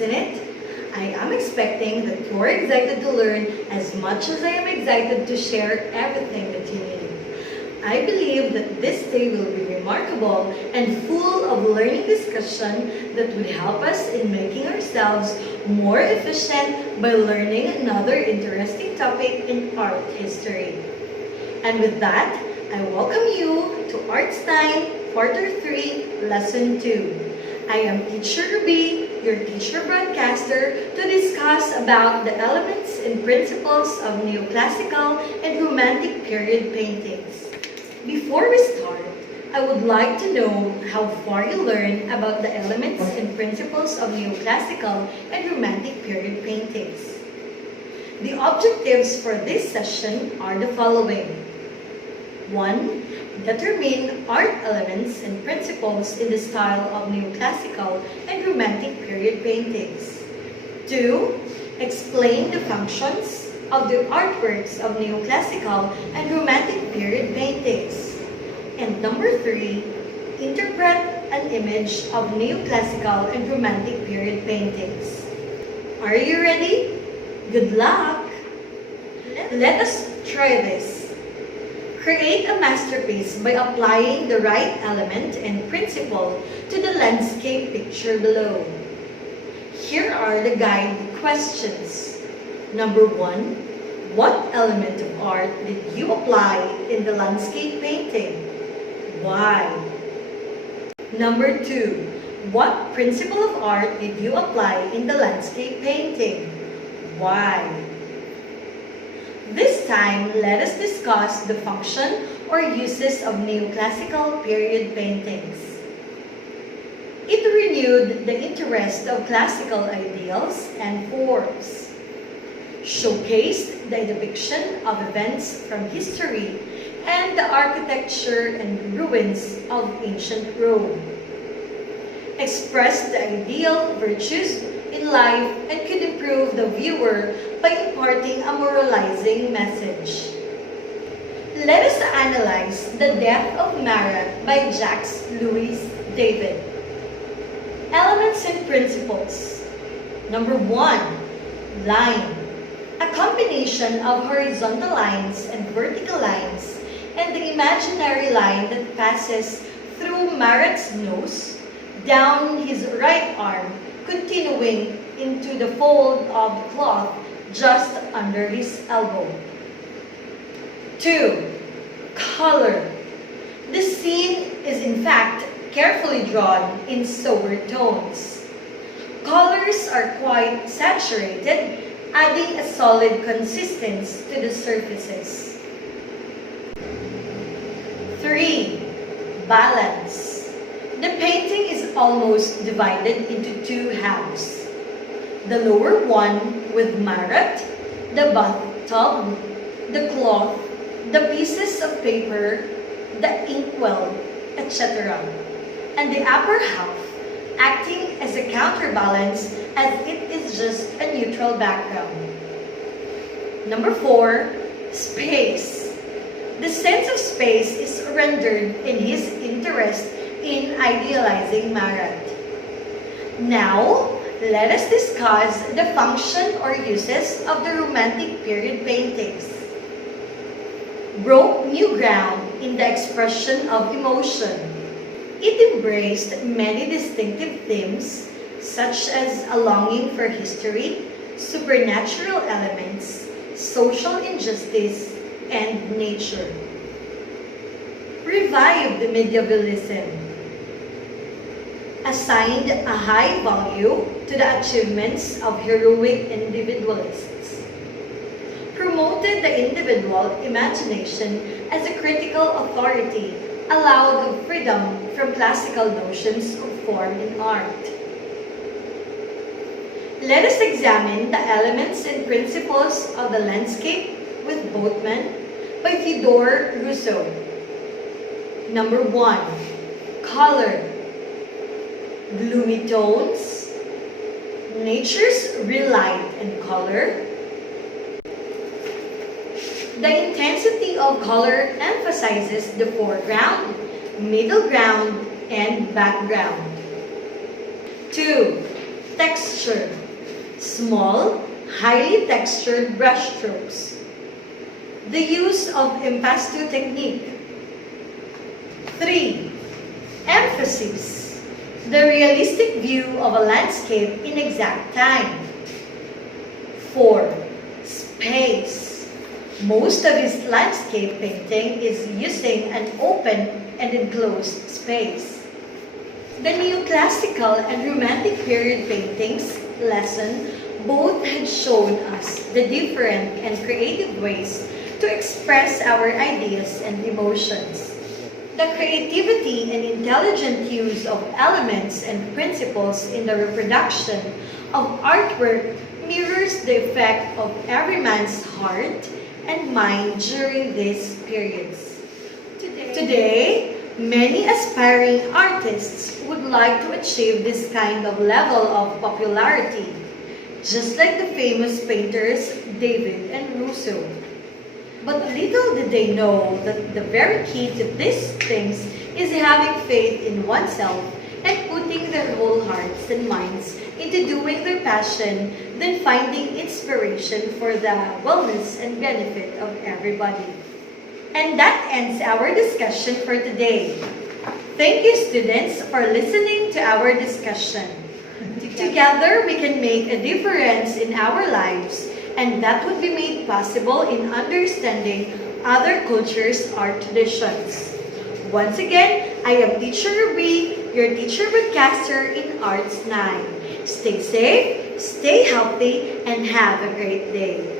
isn't it? I am expecting that you're excited to learn as much as I am excited to share everything that you need. I believe that this day will be remarkable and full of learning discussion that would help us in making ourselves more efficient by learning another interesting topic in art history. And with that, I welcome you to Arts 9, Quarter 3, Lesson 2. I am Teacher Ruby, your teacher broadcaster, to discuss about the elements and principles of Neoclassical and Romantic period paintings. Before we start, I would like to know how far you learned about the elements and principles of Neoclassical and Romantic period paintings. The objectives for this session are the following. 1. Determine art elements and principles in the style of Neoclassical and Romantic period paintings. 2. Explain the functions of the artworks of Neoclassical and Romantic period paintings. And number 3, interpret an image of Neoclassical and Romantic period paintings. Are you ready? Good luck! Let us try this. Create a masterpiece by applying the right element and principle to the landscape picture below. Here are the guide questions. Number 1, what element of art did you apply in the landscape painting? Why? Number 2, what principle of art did you apply in the landscape painting? Why? This time, let us discuss the function or uses of Neoclassical period paintings. It renewed the interest of classical ideals and forms, showcased the depiction of events from history and the architecture and ruins of ancient Rome, expressed the ideal virtues in life and could improve the viewer by imparting a moralizing message. Let us analyze The Death of Marat by Jacques Louis David. Elements and principles. Number 1, line. A combination of horizontal lines and vertical lines and the imaginary line that passes through Marat's nose, down his right arm, continuing into the fold of the cloth just under his elbow. 2. Color. The scene is in fact carefully drawn in sober tones. Colors are quite saturated, adding a solid consistency to the surfaces. 3. Balance. The painting is almost divided into two halves. The lower one with Marat, the bathtub, the cloth, the pieces of paper, the inkwell, etc. And the upper half acting as a counterbalance as it is just a neutral background. Number 4, space. The sense of space is rendered in his interest in idealizing Marat. Now, let us discuss the function or uses of the Romantic period paintings. Broke new ground in the expression of emotion. It embraced many distinctive themes such as a longing for history, supernatural elements, social injustice, and nature. Revived medievalism. Assigned a high value to the achievements of heroic individualists. Promoted the individual imagination as a critical authority, allowed of freedom from classical notions of form in art. Let us examine the elements and principles of the landscape with boatmen by Theodore Rousseau. Number 1, color. Gloomy tones, nature's real light and color. The intensity of color emphasizes the foreground, middle ground, and background. 2. texture. Small, highly textured brushstrokes. The use of impasto technique. 3. Emphasis. The realistic view of a landscape in exact time. 4. Space. Most of his landscape painting is using an open and enclosed space. The Neoclassical and Romantic period paintings lesson both had shown us the different and creative ways to express our ideas and emotions. The creativity and intelligent use of elements and principles in the reproduction of artwork mirrors the effect of every man's heart and mind during these periods. Today, many aspiring artists would like to achieve this kind of level of popularity, just like the famous painters David and Rousseau. But little did they know that the very key to these things is having faith in oneself and putting their whole hearts and minds into doing their passion, then finding inspiration for the wellness and benefit of everybody. And that ends our discussion for today. Thank you, students, for listening to our discussion. Together, we can make a difference in our lives, and that would be made possible in understanding other cultures' art traditions. Once again, I am Teacher Ruby, your teacher broadcaster in Arts 9. Stay safe, stay healthy, and have a great day.